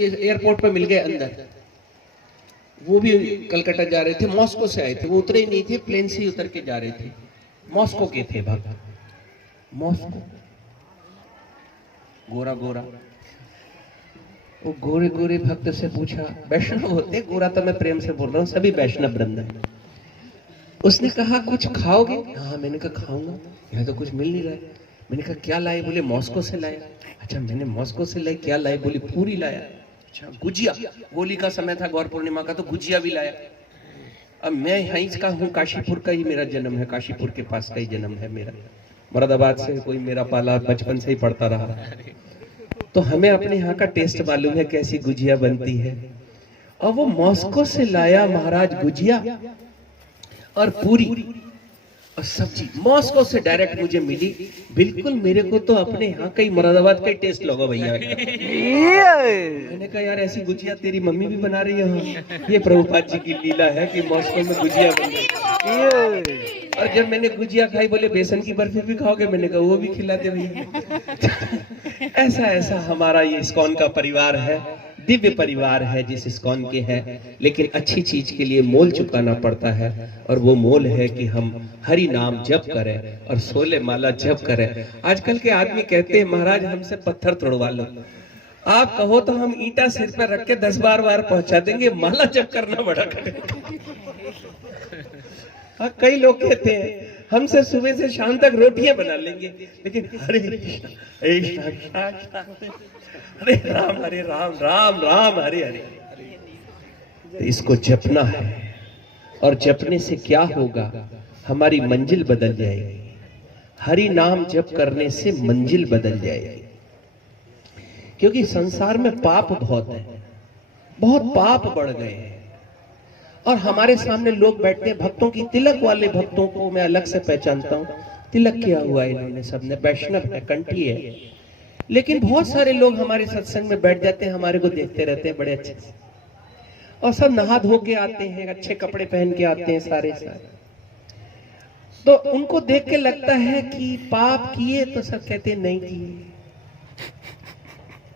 Airport पे मिल गए अंदर। वो भी कलकत्ता जा रहे थे, मॉस्को से आए थे, वो उतरे ही नहीं थे, प्लेन से ही उतर के जा रहे थे, मॉस्को के थे भक्त, मॉस्को। गोरा गोरा, वो गोरे गोरे भक्त से पूछा, वैष्णव होते, गोरा तो मैं प्रेम से बोल रहा हूँ, सभी वैष्णव वृंद। उसने कहा कुछ खाओगे? हाँ, मैंने कहा खाऊंगा, यहाँ तो कुछ मिल नहीं रहा है। मैंने कहा क्या लाए? बोले मॉस्को से लाए। अच्छा, मैंने मॉस्को से लाए, क्या लाए? बोले पूरी लाया। अच्छा, गुजिया, होली का समय था, गौर पूर्णिमा का, तो गुजिया भी लाया। अब मैं यहीं का हूँ, काशीपुर का ही मेरा जन्म है, काशीपुर के पास का ही जन्म है मेरा, मुरादाबाद से कोई मेरा पाला, बचपन से ही पढ़ता रहा, तो हमें अपने यहाँ का टेस्ट मालूम है कैसी गुजिया बनती है। और वो मॉस्को से लाया महाराज गुजिया और पूरी और सब्जी, मॉस्को से डायरेक्ट मुझे मिली, बिल्कुल मेरे को तो अपने यहाँ का ही मुरादाबाद का ही टेस्ट लगा भैया। मैंने कहा यार ऐसी गुजिया तेरी मम्मी भी बना रही है। ये प्रभुपाद जी की लीला है कि मॉस्को में गुजिया बन गई। और जब मैंने गुजिया खाई, बोले बेसन की बर्फी भी खाओगे? मैंने कहा वो भी खिलाते भैया। ऐसा ऐसा हमारा ये इस्कॉन का परिवार है, दिव्य परिवार है जिस इस्कॉन के है, लेकिन अच्छी चीज के लिए मोल चुकाना पड़ता है, और वो मोल है कि हम हरि नाम जप करें और 16 माला जप करें। आजकल के आदमी कहते हैं महाराज हमसे पत्थर तोड़वा लो, आप कहो तो हम ईंटा सिर पर रख के 10-12 बार पहुंचा देंगे, माला जप करना बड़ा कठिन। हाँ, कई लोग कहते हैं हमसे सुबह से शाम तक रोटियां बना लेंगे, लेकिन हरे राम हरे राम राम राम हरे हरे, तो इसको जपना है। और जपने से क्या होगा? हमारी मंजिल बदल जाएगी। हरि नाम जप करने से मंजिल बदल जाएगी, क्योंकि संसार में पाप बहुत है, बहुत पाप बढ़ गए हैं। और हमारे सामने लोग बैठते हैं, भक्तों की, तिलक वाले भक्तों को मैं अलग से पहचानता हूँ, तिलक किया हुआ है इन्होंने, सबने वैष्णव है, कंठी है। लेकिन बहुत सारे लोग हमारे सत्संग में बैठ जाते हैं, हमारे को देखते रहते हैं बड़े अच्छे से, और सब नहा धो के आते हैं, अच्छे कपड़े पहन के आते हैं सारे सारे, तो उनको देख के लगता है कि पाप किए, तो सब कहते हैं नहीं किए,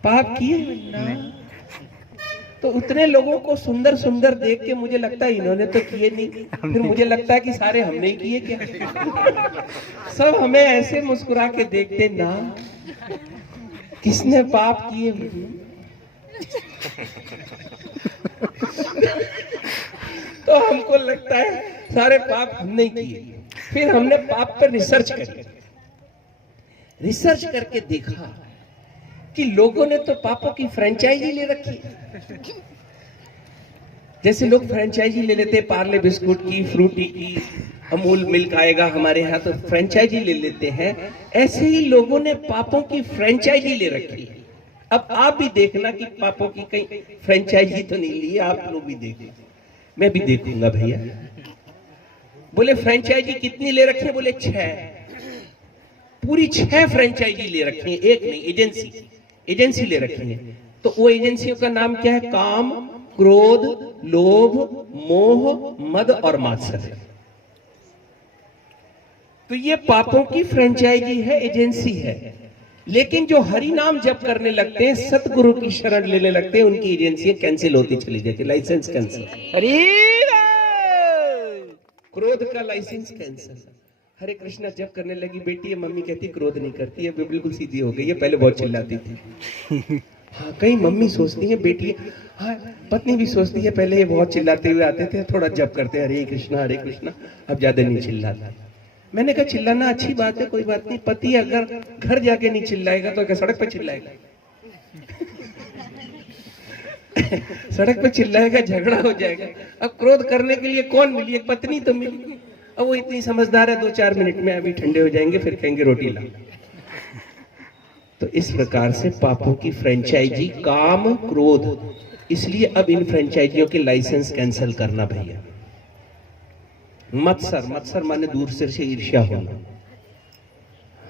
पाप किए ना। तो उतने लोगों को सुंदर सुंदर देख के मुझे लगता है इन्होंने तो किए नहीं, फिर मुझे लगता है कि सारे हमने ही किए क्या। सब हमें ऐसे मुस्कुरा के देखते ना, किसने पाप किए? तो हमको लगता है सारे पाप हमने किए। फिर हमने पाप पर रिसर्च करके देखा कि लोगों ने तो पापों की फ्रेंचाइजी ले रखी। जैसे लोग फ्रेंचाइजी ले लेते हैं पार्ले बिस्कुट की, फ्रूटी की, अमूल मिल्क आएगा हमारे यहाँ तो फ्रेंचाइजी ले लेते हैं, ऐसे ही लोगों ने पापों की फ्रेंचाइजी ले रखी। अब आप भी देखना कि पापों की कहीं फ्रेंचाइजी तो नहीं ली, आप लोग भी देखें, मैं भी देखूंगा भैया। बोले फ्रेंचाइजी कितनी ले रखी है? बोले 6, पूरी 6 फ्रेंचाइजी ले रखी है, एक नहीं, एजेंसी ले रखी है। तो वो एजेंसियों का नाम क्या है? काम, क्रोध, लोभ, मोह, मद और मात्सर्य। तो ये पापों की फ्रेंचाइजी है, एजेंसी है। लेकिन जो हरि नाम जप करने लगते हैं, सतगुरु की शरण लेने लगते हैं, उनकी एजेंसी कैंसिल होती चली जाती है, लाइसेंस कैंसिल, क्रोध का लाइसेंस कैंसिल। हरे कृष्णा जप करने लगी बेटी है, मम्मी कहती क्रोध नहीं करती है, बिल्कुल सीधी हो गई है, पहले बहुत चिल्लाती थी। हाँ, कई मम्मी सोचती है बेटी, हाँ पत्नी भी सोचती है पहले ये बहुत चिल्लाते हुए आते थे, थोड़ा जप करते हरे कृष्णा अब ज्यादा नहीं चिल्लाता। मैंने कहा चिल्लाना अच्छी बात है, कोई बात नहीं, पति अगर घर जाके नहीं चिल्लाएगा तो क्या सड़क पर चिल्लाएगा? सड़क पे चिल्लाएगा, झगड़ा हो जाएगा। अब क्रोध करने के लिए कौन मिली? एक पत्नी तो मिली। अब वो इतनी समझदार है, 2-4 मिनट में अभी ठंडे हो जाएंगे, फिर कहेंगे रोटी ला। तो इस प्रकार से पापों की फ्रेंचाइजी, काम, क्रोध, इसलिए अब इन फ्रेंचाइजियों के लाइसेंस कैंसिल करना भैया। मत्सर माने दूर से ईर्ष्या होना।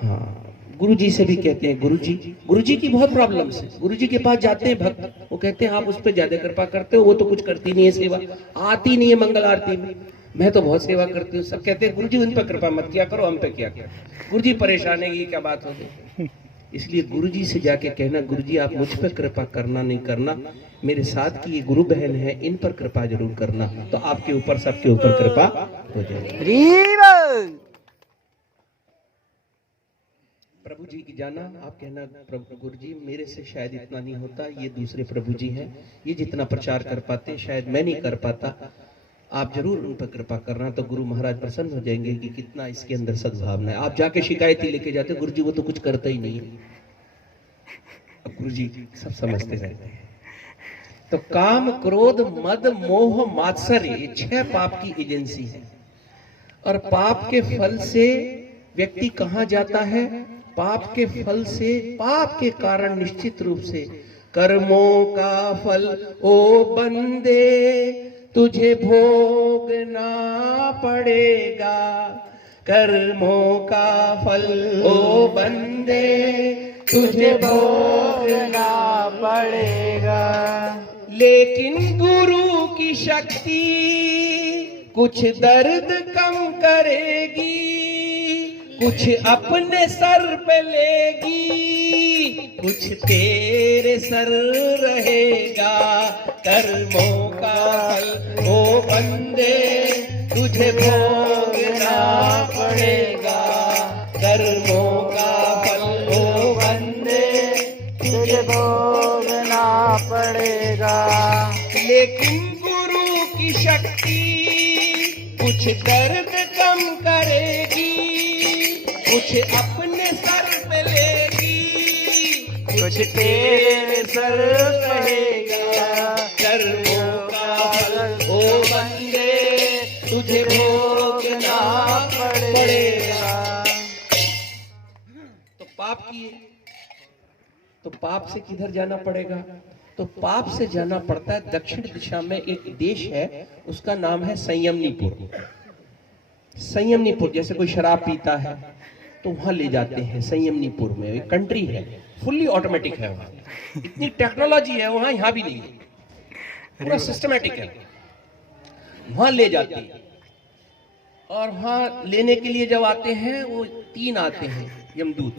हाँ, गुरुजी से भी कहते हैं, गुरुजी की बहुत प्रॉब्लम्स है। गुरुजी के पास जाते हैं भक्त, वो कहते हैं आप उस पर ज्यादा कृपा करते हो, वो तो कुछ करती नहीं है, सेवा आती नहीं है मंगल आरती में, मैं तो बहुत सेवा करती हूँ। सब कहते हैं गुरुजी उन पर कृपा मत किया करो, हम पे क्या? गुरुजी परेशान है, ये क्या बात हो गई? इसलिए गुरुजी से जाके कहना, गुरुजी आप मुझ पर कृपा करना नहीं करना, मेरे साथ की ये गुरु बहन है, इन पर कृपा जरूर करना, तो आपके ऊपर सबके ऊपर कृपा हो जाएगी। प्रभु जी की जाना, आप कहना प्रभु गुरु जी मेरे से शायद इतना नहीं होता, ये दूसरे प्रभु जी हैं, ये जितना प्रचार कर पाते हैं शायद मैं नहीं कर पाता, आप जरूर उन पर कृपा करना, तो गुरु महाराज प्रसन्न हो जाएंगे कि कितना इसके अंदर सद्भावना है। आप जाके शिकायत ही लेके जाते, गुरु जी वो तो कुछ करता ही नहीं है। अब गुरु जी सब समझते रहते हैं। तो काम, क्रोध, मद, मोह, मात्सर्य, ये 6 पाप की एजेंसी है। और पाप के फल से व्यक्ति कहां जाता है? पाप के फल से, पाप के कारण निश्चित रूप से कर्मों का फल ओ बंदे तुझे भोगना पड़ेगा, कर्मों का फल ओ बंदे तुझे भोगना पड़ेगा। लेकिन गुरु की शक्ति कुछ दर्द कम करेगी, कुछ अपने सर पे लेगी, कुछ तेरे सर रहेगा, कर्मों का फल ओ बंदे तुझे भोगना पड़ेगा, कर्मों का फल ओ बंदे तुझे भोगना पड़ेगा। लेकिन गुरु की शक्ति कुछ दर्द कम करेगी, कुछ अपने सर पे लेगी, कुछ तेरे सर रहेगा, कर्मों का फल ओ बंदे तुझे भोगना पड़ेगा। तो पाप किए तो पाप से किधर जाना पड़ेगा? तो पाप से जाना पड़ता है दक्षिण दिशा में एक देश है, उसका नाम है संयमनीपुर। संयमनीपुर, जैसे कोई शराब पीता है तो वहां ले जाते हैं संयमनीपुर में, एक कंट्री है, फुल्ली ऑटोमेटिक है वहां, इतनी टेक्नोलॉजी है वहां, यहां भी नहीं है, पूरा सिस्टमेटिक है, वहां ले जाते हैं। और वहां लेने के लिए जब आते हैं वो 3 आते हैं यमदूत,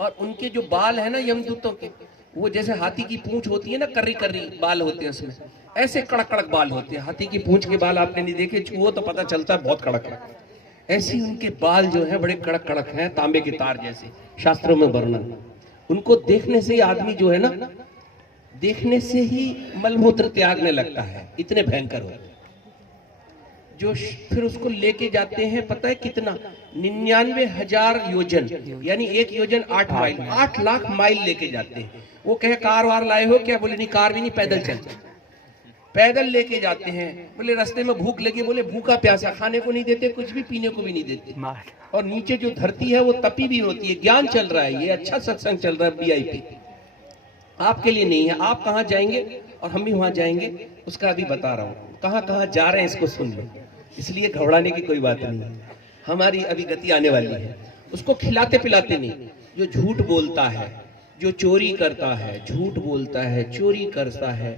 और उनके जो बाल है ना यमदूतों के, वो जैसे हाथी की पूंछ होती है ना, कर्री कर्री बाल होते हैं उसमें, ऐसे कड़क कड़क बाल होते हैं। हाथी की पूंछ के बाल आपने नहीं देखे, छुओ तो पता चलता है बहुत कड़क कड़क, ऐसे उनके बाल जो है बड़े कड़क कड़क हैं, तांबे के तार जैसे, शास्त्रों में वर्णन। उनको देखने से ही आदमी जो है ना, देखने से ही मलमूत्र त्यागने लगता है, इतने भयंकर होते हैं। जो फिर उसको लेके जाते हैं, पता है कितना? 99,000 योजन, यानी 1 योजन 8 माइल, 8 लाख माइल लेके जाते हैं। वो कहे कार वार लाए हो क्या? बोले नहीं कार भी नहीं, पैदल चलते, पैदल लेके जाते हैं। बोले रास्ते में भूख लगी, बोले भूखा प्यासा, खाने को नहीं देते, कुछ भी पीने को भी नहीं देते। और नीचे जो धरती है वो तपी भी होती है, ज्ञान चल रहा है, ये अच्छा सत्संग चल रहा है, VIP आपके लिए नहीं है। आप कहाँ जाएंगे और हम भी वहां जाएंगे, उसका अभी बता रहा हूँ, कहाँ कहाँ जा रहे हैं इसको सुन लो, इसलिए घबराने की कोई बात नहीं है। हमारी अभी गति आने वाली है। उसको खिलाते पिलाते नहीं। जो झूठ बोलता है, जो चोरी करता है, झूठ बोलता है, चोरी करता है,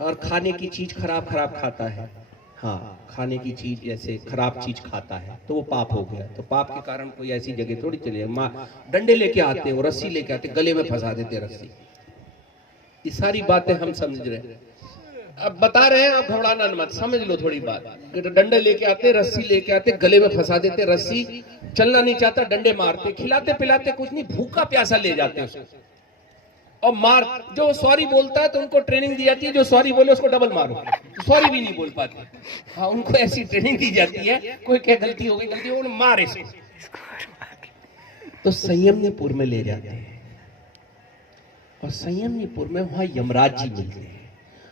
और खाने की चीज खराब खराब खाता है, हाँ खाने की चीज जैसे खराब चीज खाता है, तो वो पाप हो गया। तो पाप के कारण कोई ऐसी जगह थोड़ी चले, माँ डंडे लेके आते हैं, वो रस्सी लेके आते, गले में फंसा देते रस्सी। ये सारी बातें हम समझ रहे हैं, अब बता रहे हैं, आप घबराना मत, समझ लो थोड़ी बात। डंडे लेके आते, रस्सी लेके आते, गले में फंसा देते रस्सी, चलना नहीं चाहता, डंडे मारते, खिलाते पिलाते कुछ नहीं, भूखा प्यासा ले जाते हैं उसको, और मार। जो सॉरी बोलता है तो उनको ट्रेनिंग दी जाती है, जो सॉरी बोले उसको डबल मारो, सॉरी भी नहीं बोल पाते। हाँ, उनको ऐसी ट्रेनिंग दी जाती है, कोई क्या गलती हो गई, मार इसको। तो संयमनीपुर में ले जाते हैं, और संयमनीपुर में वहां यमराज जी मिलते हैं,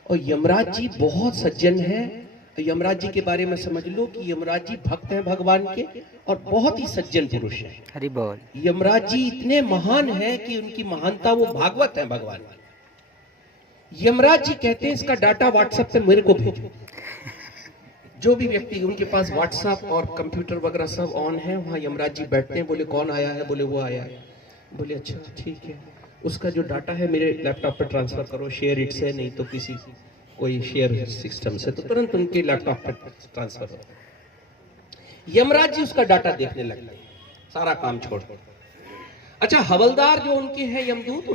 और यमराज जी बहुत सज्जन हैं। यमराज जी के बारे में समझ लो कि यमराज जी भक्त हैं भगवान के, और बहुत ही सज्जन पुरुष हैं। हरि बोल। यमराज जी इतने महान हैं कि उनकी महानता, वो भागवत है भगवान। यमराज जी कहते हैं इसका डाटा व्हाट्सएप पे मेरे को भेजो। जो भी व्यक्ति, उनके पास व्हाट्सएप और कंप्यूटर वगैरह सब ऑन है, वहां यमराज जी बैठते हैं। बोले कौन आया है? बोले वो आया है। बोले अच्छा ठीक है, उसका जो डाटा है मेरे लैपटॉप पे ट्रांसफर करो, शेयर इट से, नहीं तो किसी कोई शेयर सिस्टम से, तो तुरंत उनके लैपटॉप पे ट्रांसफर हो। यमराज जी उसका डाटा देखने लगते हैं, सारा काम छोड़। अच्छा, हवलदार जो उनके हैं यमदूत,